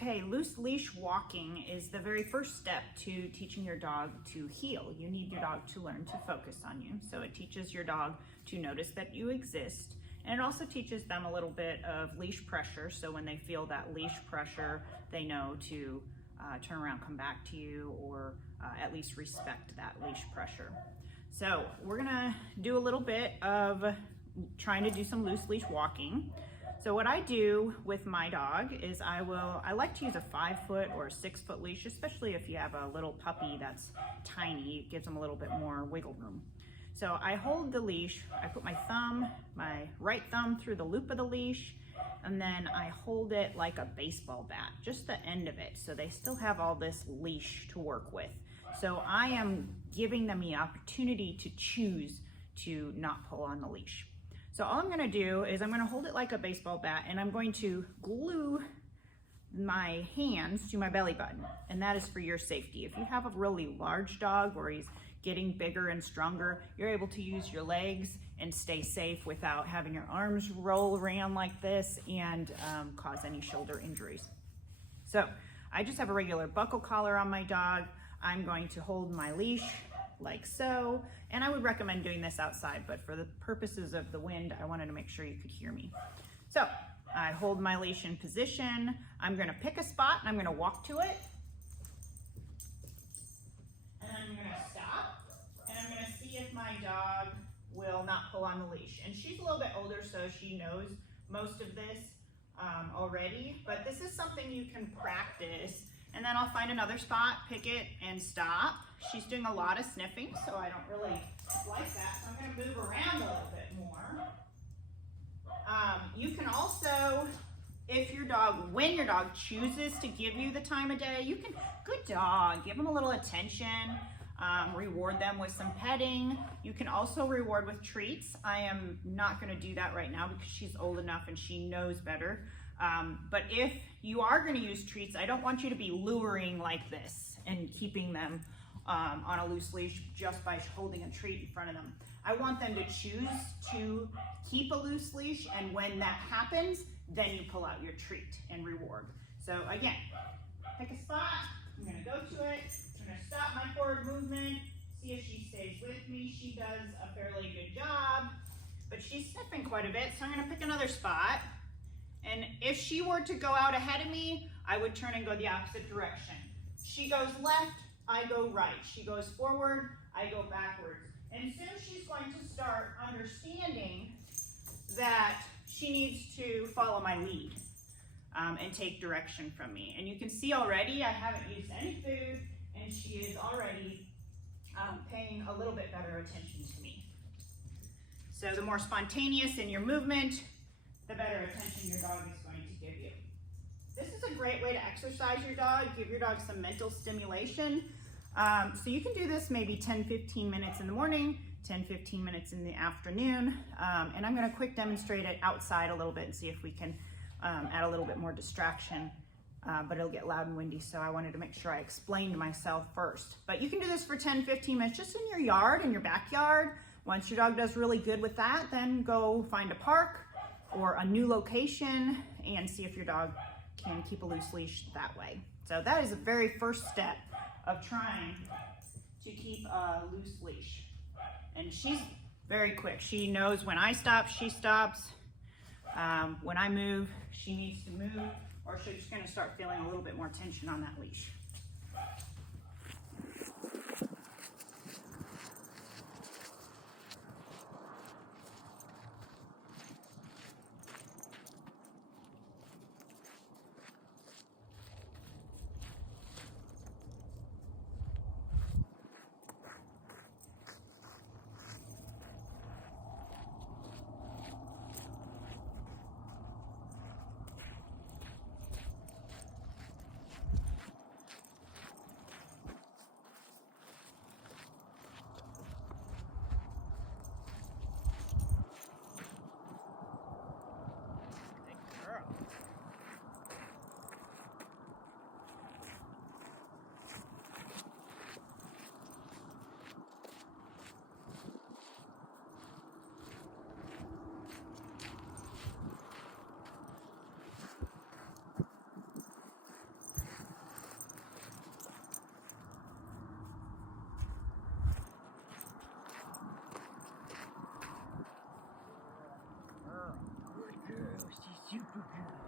Okay, loose leash walking is the very first step to teaching your dog to heel. You need your dog to learn to focus on you. So it teaches your dog to notice that you exist. And it also teaches them a little bit of leash pressure. So when they feel that leash pressure, they know to turn around, come back to you, or at least respect that leash pressure. So we're gonna do a little bit of trying to do some loose leash walking. So what I do with my dog is I like to use a 5-foot or a 6-foot leash, especially if you have a little puppy that's tiny. It gives them a little bit more wiggle room. So I hold the leash, I put my right thumb through the loop of the leash, and then I hold it like a baseball bat, just the end of it. So they still have all this leash to work with. So I am giving them the opportunity to choose to not pull on the leash. So all I'm gonna do is I'm gonna hold it like a baseball bat, and I'm going to glue my hands to my belly button, and that is for your safety. If you have a really large dog where he's getting bigger and stronger, you're able to use your legs and stay safe without having your arms roll around like this and cause any shoulder injuries. So I just have a regular buckle collar on my dog. I'm going to hold my leash like so, and I would recommend doing this outside, but for the purposes of the wind, I wanted to make sure you could hear me. So I hold my leash in position. I'm gonna pick a spot and I'm gonna walk to it. And I'm gonna stop, and I'm gonna see if my dog will not pull on the leash. And she's a little bit older, so she knows most of this already, but this is something you can practice. And then I'll find another spot, pick it, and stop. She's doing a lot of sniffing, so I don't really like that. So I'm gonna move around a little bit more. You can also, when your dog chooses to give you the time of day, you can, good dog, give them a little attention, reward them with some petting. You can also reward with treats. I am not gonna do that right now because she's old enough and she knows better. But if you are going to use treats, I don't want you to be luring like this and keeping them on a loose leash just by holding a treat in front of them. I want them to choose to keep a loose leash, and when that happens, then you pull out your treat and reward. So again, pick a spot, I'm going to go to it, I'm going to stop my forward movement, see if she stays with me. She does a fairly good job, but she's sniffing quite a bit, so I'm going to pick another spot. And if she were to go out ahead of me, I would turn and go the opposite direction. She goes left, I go right. She goes forward, I go backwards. And soon she's going to start understanding that she needs to follow my lead and take direction from me. And you can see already I haven't used any food, and she is already paying a little bit better attention to me. So the more spontaneous in your movement, the better attention your dog is going to give you. This is a great way to exercise your dog, give your dog some mental stimulation. So you can do this maybe 10-15 minutes in the morning, 10-15 minutes in the afternoon, and I'm gonna quick demonstrate it outside a little bit and see if we can add a little bit more distraction, but it'll get loud and windy, so I wanted to make sure I explained myself first. But you can do this for 10-15 minutes just in your yard, in your backyard. Once your dog does really good with that, then go find a park or a new location and see if your dog can keep a loose leash that way. So that is the very first step of trying to keep a loose leash. And she's very quick. She knows when I stop, she stops. When I move, she needs to move, or she's gonna start feeling a little bit more tension on that leash. Super good.